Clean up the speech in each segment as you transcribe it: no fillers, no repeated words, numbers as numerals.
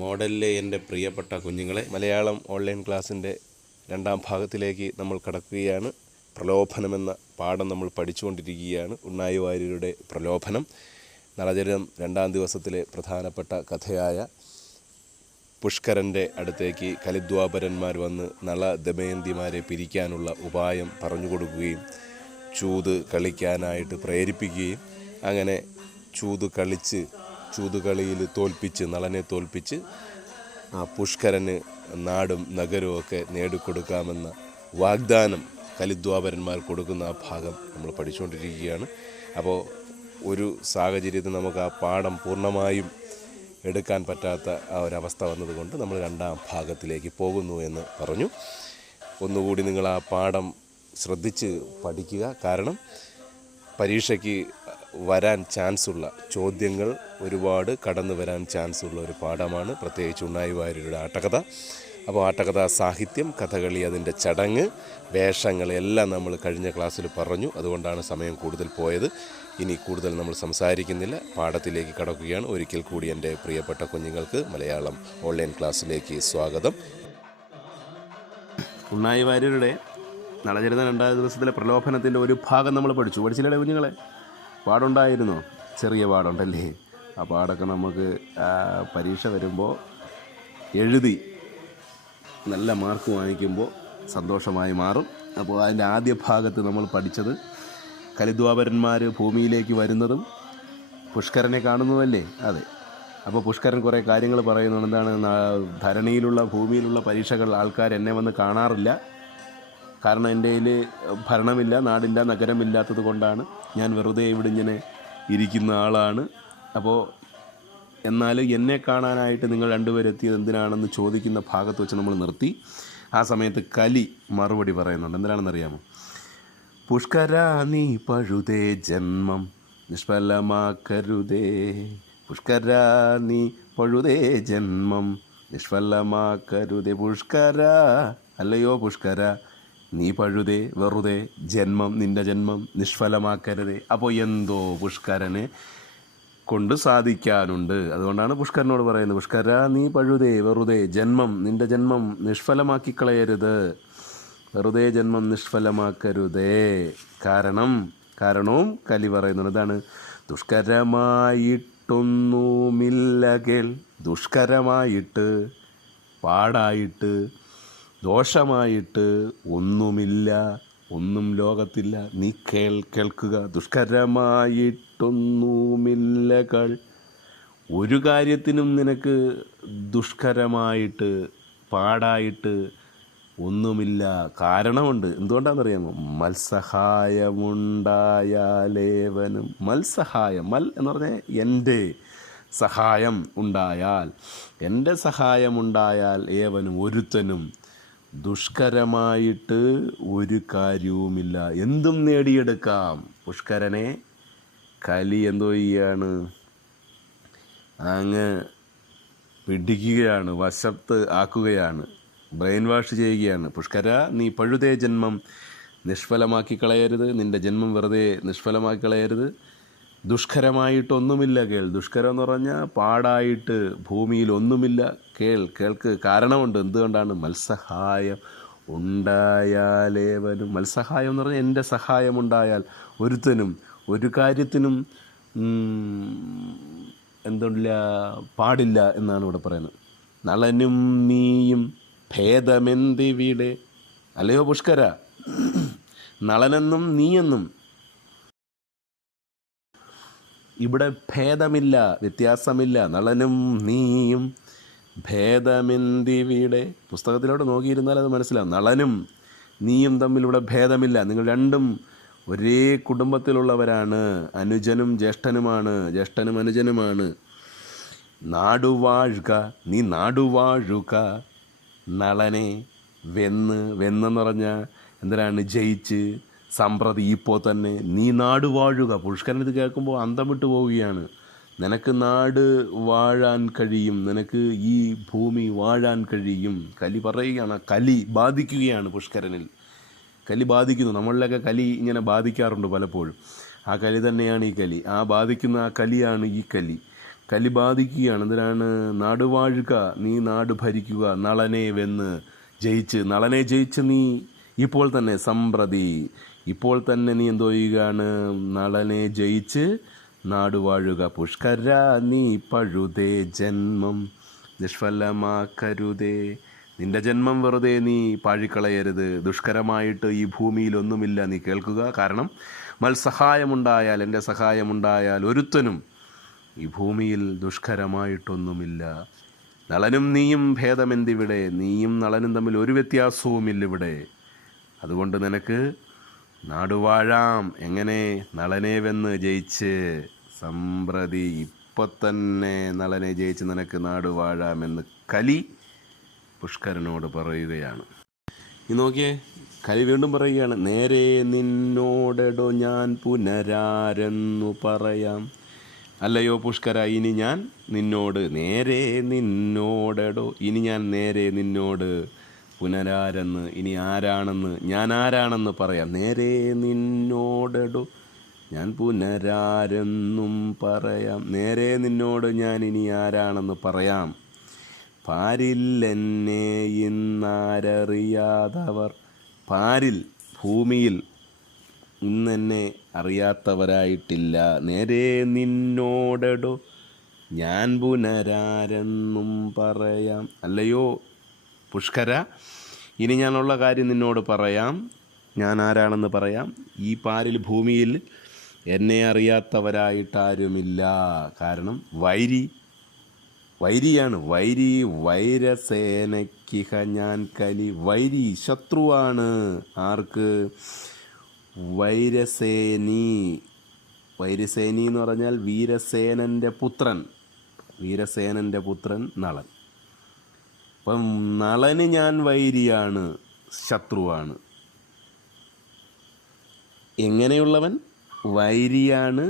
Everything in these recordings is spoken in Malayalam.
മോഡലിലെ എൻ്റെ പ്രിയപ്പെട്ട കുഞ്ഞുങ്ങളെ, മലയാളം ഓൺലൈൻ ക്ലാസ്സിൻ്റെ രണ്ടാം ഭാഗത്തിലേക്ക് നമ്മൾ കടക്കുകയാണ്. പ്രലോഭനമെന്ന പാഠം നമ്മൾ പഠിച്ചുകൊണ്ടിരിക്കുകയാണ്. ഉണ്ണായി വാര്യരുടെ പ്രലോഭനം. നളചരിതം രണ്ടാം ദിവസത്തിലെ പ്രധാനപ്പെട്ട കഥയായ പുഷ്കരൻ്റെ അടുത്തേക്ക് കലിദ്വാപരന്മാർ വന്ന് നള ദമയന്തിമാരെ പിരിക്കാനുള്ള ഉപായം പറഞ്ഞു കൊടുക്കുകയും ചൂത് കളിക്കാനായിട്ട് പ്രേരിപ്പിക്കുകയും അങ്ങനെ ചൂതുകളിയിൽ തോൽപ്പിച്ച് നളനെ തോൽപ്പിച്ച് ആ പുഷ്കരന് നാടും നഗരവുമൊക്കെ നേടിക്കൊടുക്കാമെന്ന വാഗ്ദാനം കലിദ്വാപരന്മാർ കൊടുക്കുന്ന ആ ഭാഗം നമ്മൾ പഠിച്ചുകൊണ്ടിരിക്കുകയാണ്. അപ്പോൾ ഒരു സാഹചര്യത്തിൽ നമുക്ക് ആ പാഠം പൂർണ്ണമായും എടുക്കാൻ പറ്റാത്ത ആ ഒരവസ്ഥ വന്നതുകൊണ്ട് നമ്മൾ രണ്ടാം ഭാഗത്തിലേക്ക് പോകുന്നു എന്ന് പറഞ്ഞു. ഒന്നുകൂടി നിങ്ങൾ ആ പാഠം ശ്രദ്ധിച്ച് പഠിക്കുക. കാരണം പരീക്ഷയ്ക്ക് വരാൻ ചാൻസുള്ള ചോദ്യങ്ങൾ ഒരുപാട് കടന്നു വരാൻ ചാൻസുള്ള ഒരു പാഠമാണ്, പ്രത്യേകിച്ച് ഉണ്ണായി വാര്യരുടെ ആട്ടക്കഥ. അപ്പോൾ ആട്ടക്കഥ സാഹിത്യം, കഥകളി, അതിൻ്റെ ചടങ്ങ്, വേഷങ്ങൾ എല്ലാം നമ്മൾ കഴിഞ്ഞ ക്ലാസ്സിൽ പറഞ്ഞു. അതുകൊണ്ടാണ് സമയം കൂടുതൽ പോയത്. ഇനി കൂടുതൽ നമ്മൾ സംസാരിക്കുന്നില്ല, പാഠത്തിലേക്ക് കടക്കുകയാണ്. ഒരിക്കൽ കൂടി എൻ്റെ പ്രിയപ്പെട്ട കുഞ്ഞുങ്ങൾക്ക് മലയാളം ഓൺലൈൻ ക്ലാസ്സിലേക്ക് സ്വാഗതം. ഉണ്ണായി വാര്യരുടെ നളചരിതം രണ്ടാം ദിവസത്തിലെ പ്രലോഭനത്തിൻ്റെ ഒരു ഭാഗം നമ്മൾ പഠിച്ചില്ലേ കുഞ്ഞുങ്ങളെ? പാടുണ്ടായിരുന്നോ? ചെറിയ പാടുണ്ടല്ലേ? ആ പാടൊക്കെ നമുക്ക് പരീക്ഷ വരുമ്പോൾ എഴുതി നല്ല മാർക്ക് വാങ്ങിക്കുമ്പോൾ സന്തോഷമായി മാറും. അപ്പോൾ അതിൻ്റെ ആദ്യ ഭാഗത്ത് നമ്മൾ പഠിച്ചത് കലിദ്വാപരന്മാർ ഭൂമിയിലേക്ക് വരുന്നതും പുഷ്കരനെ കാണുന്നതല്ലേ? അതെ. അപ്പോൾ പുഷ്കരൻ കുറേ കാര്യങ്ങൾ പറയുന്നുണ്ട്. എന്താണ്? ധരണിയിലുള്ള ഭൂമിയിലുള്ള പരീക്ഷകൾ ആൾക്കാർ എന്നെ വന്ന് കാണാറില്ല. കാരണം എൻ്റെ കയ്യിൽ ഭരണമില്ല, നാടില്ല, നഗരമില്ലാത്തത് കൊണ്ടാണ്. ഞാൻ വെറുതെ ഇവിടെ ഇങ്ങനെ ഇരിക്കുന്ന ആളാണ്. അപ്പോൾ എന്നാൽ എന്നെ കാണാനായിട്ട് നിങ്ങൾ രണ്ടുപേരും എത്തിയത് എന്തിനാണെന്ന് ചോദിക്കുന്ന ഭാഗത്ത് വെച്ച് നമ്മൾ നിർത്തി. ആ സമയത്ത് കലി മറുപടി പറയുന്നുണ്ട്. എന്തിനാണെന്നറിയാമോ? പുഷ്കര നീ പഴുതേ ജന്മം നിഷ്ഫലമാക്കരുതേ, പുഷ്കര നീ പഴുതേ ജന്മം നിഷ്ഫലമാക്കരുതേ, പുഷ്കര അല്ലയോ പുഷ്കര നീ പഴുതേ വെറുതെ ജന്മം, നിൻ്റെ ജന്മം നിഷ്ഫലമാക്കരുതേ. അപ്പോൾ എന്തോ പുഷ്കരനെ കൊണ്ട് സാധിക്കാനുണ്ട്. അതുകൊണ്ടാണ് പുഷ്കരനോട് പറയുന്നത്, പുഷ്കര നീ പഴുതേ വെറുതെ ജന്മം, നിൻ്റെ ജന്മം നിഷ്ഫലമാക്കി കളയരുത്, വെറുതെ ജന്മം നിഷ്ഫലമാക്കരുതേ. കാരണവും കലി പറയുന്നത് എന്താണ്? ദുഷ്കരമായിട്ടൊന്നുമില്ല കേൾ, ദുഷ്കരമായിട്ട്, പാടായിട്ട്, ദോഷമായിട്ട് ഒന്നുമില്ല, ഒന്നും ലോകത്തില്ല. നീ കേൾക്കുക. ദുഷ്കരമായിട്ടൊന്നുമില്ല കേൾ. ഒരു കാര്യത്തിനും നിനക്ക് ദുഷ്കരമായിട്ട്, പാടായിട്ട് ഒന്നുമില്ല. കാരണമുണ്ട്. എന്തുകൊണ്ടാണെന്നറിയാമോ? മത്സഹായമുണ്ടായാലേവനും. മത്സഹായം, മൽ എന്ന് പറഞ്ഞാൽ എൻ്റെ സഹായം ഉണ്ടായാൽ, എൻ്റെ സഹായമുണ്ടായാൽ ഏവനും ഒരുത്തനും ദുഷ്കരമായിട്ട് ഒരു കാര്യവുമില്ല, എന്തും നേടിയെടുക്കാം. പുഷ്കരനെ കലി എന്തോ ചെയ്യാണ്? അങ്ങ് പിടിക്കുകയാണ്, വശത്ത് ആക്കുകയാണ്, ബ്രെയിൻ വാഷ് ചെയ്യുകയാണ്. പുഷ്കര നീ പഴുതേ ജന്മം നിഷ്ഫലമാക്കി കളയരുത്, നിൻ്റെ ജന്മം വെറുതെ നിഷ്ഫലമാക്കി കളയരുത്. ദുഷ്കരമായിട്ടൊന്നുമില്ല കേൾ. ദുഷ്കരം എന്ന് പറഞ്ഞാൽ പാടായിട്ട് ഭൂമിയിൽ ഒന്നുമില്ല. കേൾക്ക്. കാരണമുണ്ട്. എന്തുകൊണ്ടാണ്? മത്സഹായം ഉണ്ടായാലേവനും. മത്സഹായം എന്ന് പറഞ്ഞാൽ എൻ്റെ സഹായമുണ്ടായാൽ ഒരുത്തനും ഒരു കാര്യത്തിനും എന്തില്ല, പാടില്ല എന്നാണ് ഇവിടെ പറയുന്നത്. നളനും നീയും ഭേദമെന്തിവിടെ, അല്ലയോ പുഷ്കര, നളനെന്നും നീയെന്നും ഇവിടെ ഭേദമില്ല, വ്യത്യാസമില്ല. നളനും നീയും ഭേദമെന്തിവിടെ. പുസ്തകത്തിലോട്ട് നോക്കിയിരുന്നാൽ അത് മനസ്സിലാവും. നളനും നീയും തമ്മിൽ ഇവിടെ ഭേദമില്ല. നിങ്ങൾ രണ്ടും ഒരേ കുടുംബത്തിലുള്ളവരാണ്. അനുജനും ജ്യേഷ്ഠനുമാണ്, ജ്യേഷ്ഠനും അനുജനുമാണ്. നാടുവാഴുക, നീ നാടുവാഴുക. നളനെ വെന്നെന്ന് പറഞ്ഞാൽ എന്തിനാണ്? ജയിച്ച് സമ്പ്രതി ഇപ്പോൾ തന്നെ നീ നാട് വാഴുക. പുഷ്കരൻ ഇത് കേൾക്കുമ്പോൾ അന്തം വിട്ടു പോവുകയാണ്. നിനക്ക് നാട് വാഴാൻ കഴിയും, നിനക്ക് ഈ ഭൂമി വാഴാൻ കഴിയും. കലി പറയുകയാണ്, കലി ബാധിക്കുകയാണ് പുഷ്കരനിൽ. കലി ബാധിക്കുന്നു. നമ്മളിലൊക്കെ കലി ഇങ്ങനെ ബാധിക്കാറുണ്ട് പലപ്പോഴും. ആ കലി തന്നെയാണ് ഈ കലി. ആ ബാധിക്കുന്ന ആ കലിയാണ് ഈ കലി. കലി ബാധിക്കുകയാണ്. എന്തിനാണ്? നാട് വാഴുക, നീ നാട് ഭരിക്കുക, നളനെ വെന്ന് ജയിച്ച്, നളനെ ജയിച്ച് നീ ഇപ്പോൾ തന്നെ സമ്പ്രതി, ഇപ്പോൾ തന്നെ നീ എന്തോ ചെയ്യുകയാണ്? നളനെ ജയിച്ച് നാട് വാഴുക. പുഷ്കര നീ പഴുതേ ജന്മം നിഷ്ഫലമാക്കരുതേ. നിന്റെ ജന്മം വെറുതെ നീ പാഴിക്കളയരുത്. ദുഷ്കരമായിട്ട് ഈ ഭൂമിയിലൊന്നുമില്ല, നീ കേൾക്കുക. കാരണം മത്സഹായമുണ്ടായാൽ, എൻ്റെ സഹായമുണ്ടായാൽ ഒരുത്തനും ഈ ഭൂമിയിൽ ദുഷ്കരമായിട്ടൊന്നുമില്ല. നളനും നീയും ഭേദമെന്തിവിടെ? നീയും നളനും തമ്മിൽ ഒരു വ്യത്യാസവുമില്ലിവിടെ. അതുകൊണ്ട് നിനക്ക് നാടുവാഴാം. എങ്ങനെ? നളനെ വെന്ന് ജയിച്ച് സമ്പ്രതി, ഇപ്പം തന്നെ നളനെ ജയിച്ച് നിനക്ക് നാടുവാഴാമെന്ന് കലി പുഷ്കരനോട് പറയുകയാണ്. നീ നോക്കിയേ, കലി വീണ്ടും പറയുകയാണ്. നേരെ നിന്നോടെടോ ഞാൻ പുനരാരെന്നു പറയാം. അല്ലയോ പുഷ്കര, ഇനി ഞാൻ നിന്നോട്, നേരെ നിന്നോടെടോ, ഇനി ഞാൻ നേരെ നിന്നോട് പുനരാരെന്ന്, ഇനി ആരാണെന്ന്, ഞാൻ ആരാണെന്ന് പറയാം. നേരെ നിന്നോടെടോ ഞാൻ പുനരാരെന്നും പറയാം. നേരെ നിന്നോട് ഞാൻ ഇനി ആരാണെന്ന് പറയാം. പാരില്ലെന്നെ ഇന്നാരറിയാതവർ, പാരിൽ ഭൂമിയിൽ ഇന്നെന്നെ അറിയാത്തവരായിട്ടില്ല. നേരെ നിന്നോടെടോ ഞാൻ പുനരാരെന്നും പറയാം. അല്ലയോ പുഷ്കര, ഇനി ഞാനുള്ള കാര്യം നിന്നോട് പറയാം. ഞാൻ ആരാണെന്ന് പറയാം. ഈ പാരിൽ ഭൂമിയിൽ എന്നെ അറിയാത്തവരായിട്ടാരുമില്ല. കാരണം വൈരിയാണ്. വൈരസേനക്കിഹ ഞാൻ കലി. വൈരി, ശത്രുവാണ്. ആർക്ക്? വൈരസേനി എന്ന് പറഞ്ഞാൽ വീരസേനൻ്റെ പുത്രൻ നളൻ. അപ്പം നളന് ഞാൻ വൈരിയാണ്, ശത്രുവാണ്. എങ്ങനെയുള്ളവൻ? വൈരിയാണ്,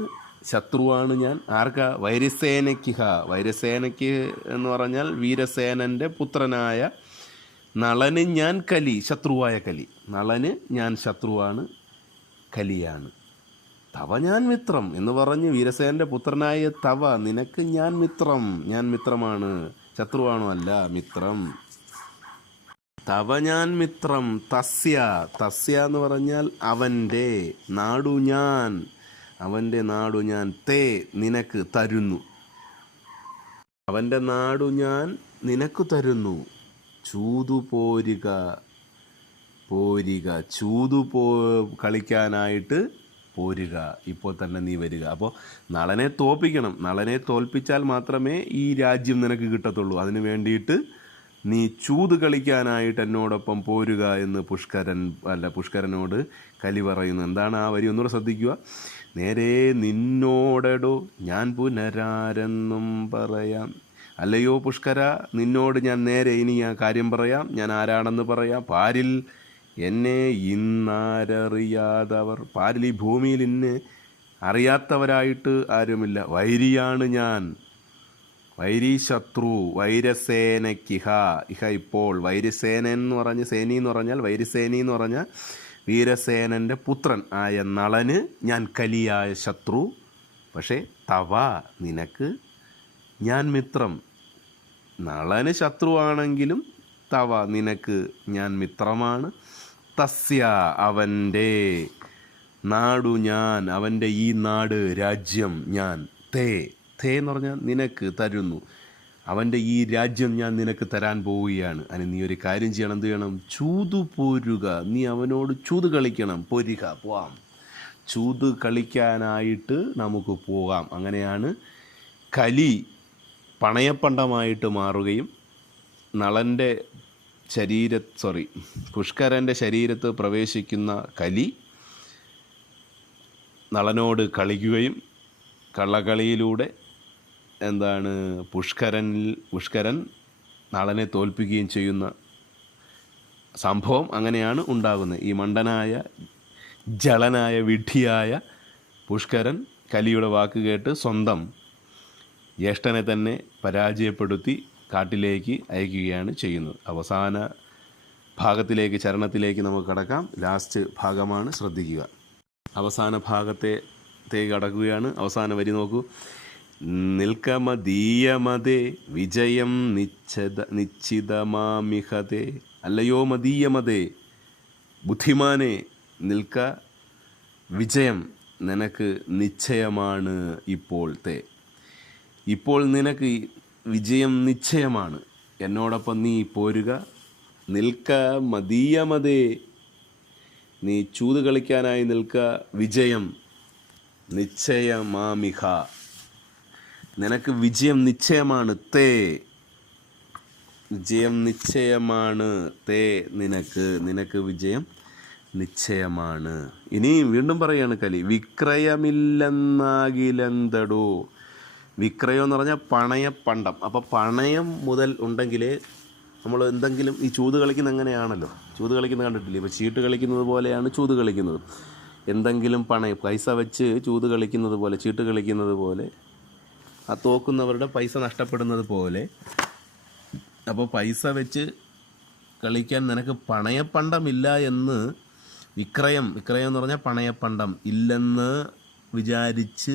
ശത്രുവാണ് ഞാൻ. ആർക്കാ? വൈരസേനയ്ക്ക് എന്ന് പറഞ്ഞാൽ വീരസേനൻ്റെ പുത്രനായ നളന് ഞാൻ കലി, ശത്രുവായ കലി. നളന് ഞാൻ ശത്രുവാണ്, കലിയാണ്. തവ ഞാൻ മിത്രം എന്ന് പറഞ്ഞ് വീരസേനൻ്റെ പുത്രനായ തവ, നിനക്ക് ഞാൻ മിത്രമാണ്. ശത്രുവാണോ? അല്ല, മിത്രം. തവ ഞാൻ മിത്രം. തസ്യ എന്ന് പറഞ്ഞാൽ അവൻ്റെ നാടു ഞാൻ, അവൻ്റെ നാടു ഞാൻ തേ നിനക്ക് തരുന്നു. അവൻ്റെ നാടു ഞാൻ നിനക്ക് തരുന്നു. ചൂതു പോരുക, കളിക്കാനായിട്ട് പോരുക, ഇപ്പോൾ തന്നെ നീ വരിക. അപ്പോൾ നളനെ തോൽപ്പിക്കണം. നളനെ തോൽപ്പിച്ചാൽ മാത്രമേ ഈ രാജ്യം നിനക്ക് കിട്ടത്തുള്ളൂ. അതിന് വേണ്ടിയിട്ട് നീ ചൂത് കളിക്കാനായിട്ട് എന്നോടൊപ്പം പോരുക എന്ന് പുഷ്കരനോട് കലി പറയുന്നു. എന്താണ് ആ വരി? ഒന്നുകൂടെ ശ്രദ്ധിക്കുക. നേരെ നിന്നോടെടോ ഞാൻ പുനരാരെന്നും പറയാം. അല്ലയോ പുഷ്കര, നിന്നോട് ഞാൻ നേരെ ഇനി ആ കാര്യം പറയാം. ഞാൻ ആരാണെന്ന് പറയാം. പാരിൽ എന്നെ ഇന്നാരറിയാതവർ, പാരിൽ ഈ ഭൂമിയിൽ ഇന്ന് അറിയാത്തവരായിട്ട് ആരുമില്ല. വൈരിയാണ് ഞാൻ, വൈരി, ശത്രു. വൈരസേനക്കിഹ, ഇപ്പോൾ വൈരസേന എന്ന് പറഞ്ഞ്, സേനി എന്ന് പറഞ്ഞാൽ വൈരസേനി എന്ന് പറഞ്ഞാൽ വീരസേനൻ്റെ പുത്രൻ ആയ നളന് ഞാൻ കലിയായ ശത്രു. പക്ഷേ തവ നിനക്ക് ഞാൻ മിത്രം. നളന് ശത്രുവാണെങ്കിലും തവ നിനക്ക് ഞാൻ മിത്രമാണ്. തസ്യ അവൻ്റെ നാടു ഞാൻ, അവൻ്റെ ഈ നാട്, രാജ്യം ഞാൻ തേ എന്ന് പറഞ്ഞാൽ നിനക്ക് തരുന്നു. അവൻ്റെ ഈ രാജ്യം ഞാൻ നിനക്ക് തരാൻ പോവുകയാണ്. അതിന് നീ ഒരു കാര്യം ചെയ്യണം. എന്ത് ചെയ്യണം? ചൂതു പോരുക. നീ അവനോട് ചൂത് കളിക്കണം. പോവാം, ചൂത് കളിക്കാനായിട്ട് നമുക്ക് പോകാം. അങ്ങനെയാണ് കലി പണയപ്പണ്ടമായിട്ട് മാറുകയും നളൻ്റെ പുഷ്കരൻ്റെ ശരീരത്ത് പ്രവേശിക്കുന്ന കലി നളനോട് കളിക്കുകയും കള്ളക്കളിയിലൂടെ പുഷ്കരൻ നളനെ തോൽപ്പിക്കുകയും ചെയ്യുന്ന സംഭവം അങ്ങനെയാണ് ഉണ്ടാകുന്നത്. ഈ മണ്ടനായ, ജളനായ, വിഡ്ഢിയായ പുഷ്കരൻ കലിയുടെ വാക്ക് കേട്ട് സ്വന്തം ജ്യേഷ്ഠനെ തന്നെ പരാജയപ്പെടുത്തി കാട്ടിലേക്ക് അയക്കുകയാണ് ചെയ്യുന്നത്. അവസാന ചരണത്തിലേക്ക് നമുക്ക് കടക്കാം. ലാസ്റ്റ് ഭാഗമാണ്, ശ്രദ്ധിക്കുക. അവസാന ഭാഗത്തേക്ക് കടക്കുകയാണ്. അവസാന വരി നോക്കൂ. നിൽക്ക മദീയമതേ വിജയം നിശ്ചിതമാമിഹതേ. അല്ലയോ മദീയമതേ, ബുദ്ധിമാനെ നിൽക്ക, വിജയം നിനക്ക് നിശ്ചയമാണ്. ഇപ്പോൾ നിനക്ക് വിജയം നിശ്ചയമാണ്. എന്നോടൊപ്പം നീ പോരുക. നിൽക്ക മദീയമതേ, നീ ചൂത് കളിക്കാനായി നിൽക്ക. വിജയം നിശ്ചയമാമിഹ, നിനക്ക് വിജയം നിശ്ചയമാണ്. വിജയം നിശ്ചയമാണ്. നിനക്ക് വിജയം നിശ്ചയമാണ്. ഇനി വീണ്ടും പറയാണ് കലി. വിക്രയമില്ലെന്നാകിലെന്തടോ. വിക്രയം എന്ന് പറഞ്ഞാൽ പണയപ്പണ്ടം. അപ്പോൾ പണയം മുതൽ ഉണ്ടെങ്കിലേ നമ്മൾ എന്തെങ്കിലും, ഈ ചൂത് കളിക്കുന്ന എങ്ങനെയാണല്ലോ, ചൂത് കളിക്കുന്നത് കണ്ടിട്ടില്ലേ? ഇപ്പോൾ ചീട്ട് കളിക്കുന്നത് പോലെയാണ് ചൂത് കളിക്കുന്നത്. എന്തെങ്കിലും പൈസ വെച്ച് ചൂത് കളിക്കുന്നത് പോലെ, ചീട്ട് കളിക്കുന്നത് പോലെ, ആ തോക്കുന്നവരുടെ പൈസ നഷ്ടപ്പെടുന്നത് പോലെ. അപ്പോൾ പൈസ വെച്ച് കളിക്കാൻ നിനക്ക് പണയപ്പണ്ടമില്ല എന്ന് വിക്രയം എന്ന് പറഞ്ഞാൽ പണയപ്പണ്ടം ഇല്ലെന്ന് വിചാരിച്ച്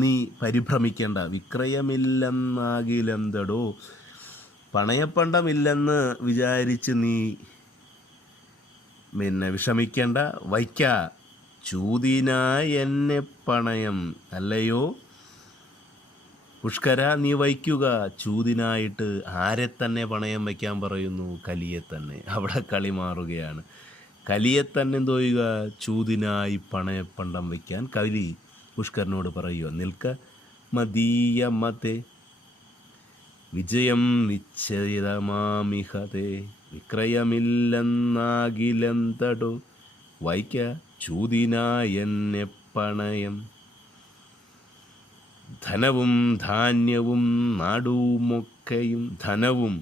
നീ പരിഭ്രമിക്കേണ്ട. വിക്രയമില്ലെന്നാകിലെന്തടോ, പണയപ്പണ്ടമില്ലെന്ന് വിചാരിച്ച് നീ വിഷമിക്കേണ്ട. വയ്ക്ക ചൂതിനായി എന്നെ പണയം. അല്ലയോ പുഷ്കര, നീ വയ്ക്കുക ചൂതിനായിട്ട്. ആരെ തന്നെ പണയം വയ്ക്കാൻ പറയുന്നു? കലിയെ തന്നെ. അവിടെ കളി മാറുകയാണ്. കലിയെ തന്നെ എന്തോ ചെയ്യുക? ചൂതിനായി പണയപ്പണ്ടം വയ്ക്കാൻ കലി പുഷ്കരനോട് പറയുക. നിൽക്ക മദീയമതേ വിജയം നിശ്ചയിതമാമിഹതേ. വിക്രയമില്ലെന്നാകിലെന്തടോ, വയ്ക്ക ചൂതിനായി എന്നെ പണയം. ധനവും ധാന്യവും നാടുമൊക്കെയും, ധനവും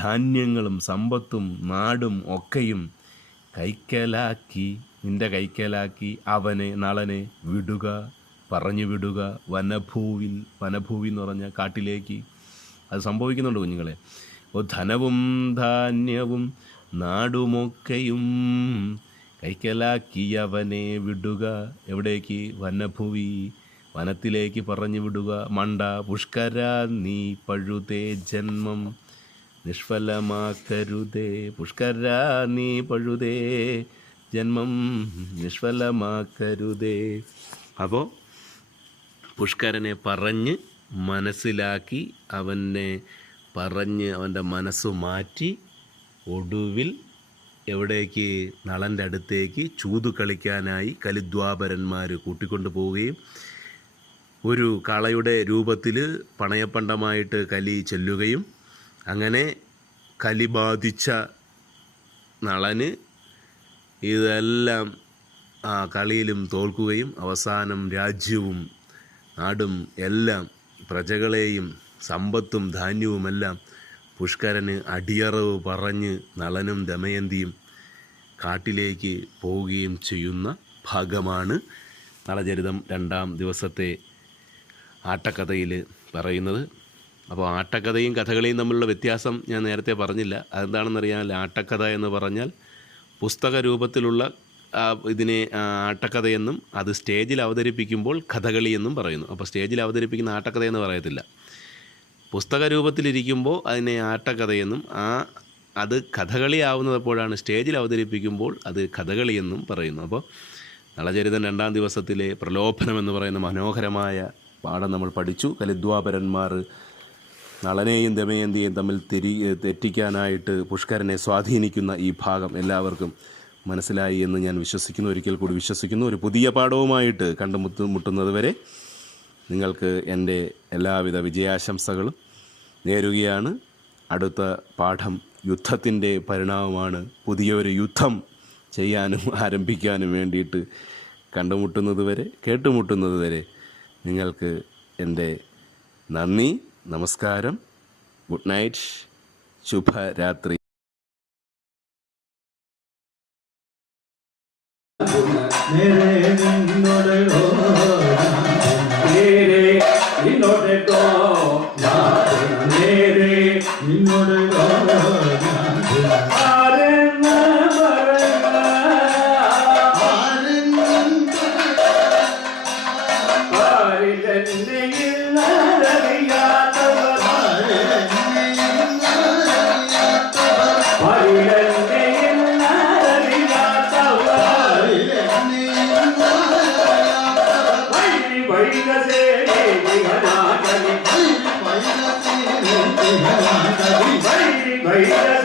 ധാന്യങ്ങളും സമ്പത്തും നാടും ഒക്കെയും നിന്റെ കൈക്കലാക്കി അവനെ നളനെ വിടുക, പറഞ്ഞു വിടുക. വനഭൂവി എന്ന് പറഞ്ഞാൽ കാട്ടിലേക്ക്. അത് സംഭവിക്കുന്നുണ്ട് കുഞ്ഞുങ്ങളെ. അപ്പോൾ ധനവും ധാന്യവും നാടുമൊക്കെയും കൈക്കലാക്കി അവനെ വിടുക. എവിടേക്ക്? വനഭൂവി, വനത്തിലേക്ക് പറഞ്ഞു വിടുക. മണ്ട പുഷ്കര, നീ പഴുതേ ജന്മം നിഷ്ഫലമാക്കരുതേ. പുഷ്കര, നീ പഴുതേ ജന്മം നിഷ്ഫലമാക്കരുതേ. അപ്പോൾ പുഷ്കരനെ പറഞ്ഞ് മനസ്സിലാക്കി, അവൻ്റെ മനസ്സ് മാറ്റി, ഒടുവിൽ എവിടേക്ക്? നളൻ്റെ അടുത്തേക്ക് ചൂതു കളിക്കാനായി കലിദ്വാപരന്മാർ കൂട്ടിക്കൊണ്ടു പോവുകയും ഒരു കാളയുടെ രൂപത്തിൽ പണയപ്പണ്ടമായിട്ട് കലി ചെല്ലുകയും, അങ്ങനെ കലി ബാധിച്ച നളന് ഇതെല്ലാം ആ കളിയിലും തോൽക്കുകയും അവസാനം രാജ്യവും നാടും എല്ലാം, പ്രജകളെയും സമ്പത്തും ധാന്യവുമെല്ലാം പുഷ്കരന് അടിയറവ് പറഞ്ഞ് നളനും ദമയന്തിയും കാട്ടിലേക്ക് പോവുകയും ചെയ്യുന്ന ഭാഗമാണ് നളചരിതം 2-ാം ദിവസത്തെ ആട്ടക്കഥയിൽ പറയുന്നത്. അപ്പോൾ ആട്ടക്കഥയും കഥകളിയും തമ്മിലുള്ള വ്യത്യാസം ഞാൻ നേരത്തെ പറഞ്ഞില്ല. അതെന്താണെന്നറിയാൻ, ആട്ടക്കഥ എന്ന് പറഞ്ഞാൽ പുസ്തക രൂപത്തിലുള്ള ഇതിനെ ആട്ടക്കഥയെന്നും, അത് സ്റ്റേജിൽ അവതരിപ്പിക്കുമ്പോൾ കഥകളി എന്നും പറയുന്നു. അപ്പോൾ സ്റ്റേജിൽ അവതരിപ്പിക്കുന്ന ആട്ടക്കഥയെന്ന് പറയത്തില്ല. പുസ്തക രൂപത്തിലിരിക്കുമ്പോൾ അതിനെ ആട്ടക്കഥയെന്നും, അത് കഥകളി ആവുന്നതെപ്പോഴാണ്? സ്റ്റേജിൽ അവതരിപ്പിക്കുമ്പോൾ അത് കഥകളിയെന്നും പറയുന്നു. അപ്പോൾ നളചരിതം 2-ാം ദിവസത്തിലെ പ്രലോഭനം എന്ന് പറയുന്ന മനോഹരമായ പാഠം നമ്മൾ പഠിച്ചു. കലിദ്വാപരന്മാർ നളനെയും ദമയന്തിയെയും തമ്മിൽ തെറ്റിക്കാനായിട്ട് പുഷ്കരനെ സ്വാധീനിക്കുന്ന ഈ ഭാഗം എല്ലാവർക്കും മനസ്സിലായി എന്ന് ഞാൻ വിശ്വസിക്കുന്നു. ഒരിക്കൽ കൂടി വിശ്വസിക്കുന്നു. ഒരു പുതിയ പാഠവുമായിട്ട് കണ്ടുമുട്ടുന്നത് വരെ നിങ്ങൾക്ക് എൻ്റെ എല്ലാവിധ വിജയാശംസകളും നേരുകയാണ്. അടുത്ത പാഠം യുദ്ധത്തിൻ്റെ പരിണാമമാണ്. പുതിയൊരു യുദ്ധം ചെയ്യാനും ആരംഭിക്കാനും വേണ്ടിയിട്ട് കേട്ടുമുട്ടുന്നത് വരെ നിങ്ങൾക്ക് എൻ്റെ നന്ദി, നമസ്കാരം, ഗുഡ് നൈറ്റ്, ശുഭരാത്രി. Hallelujah. വൈരസ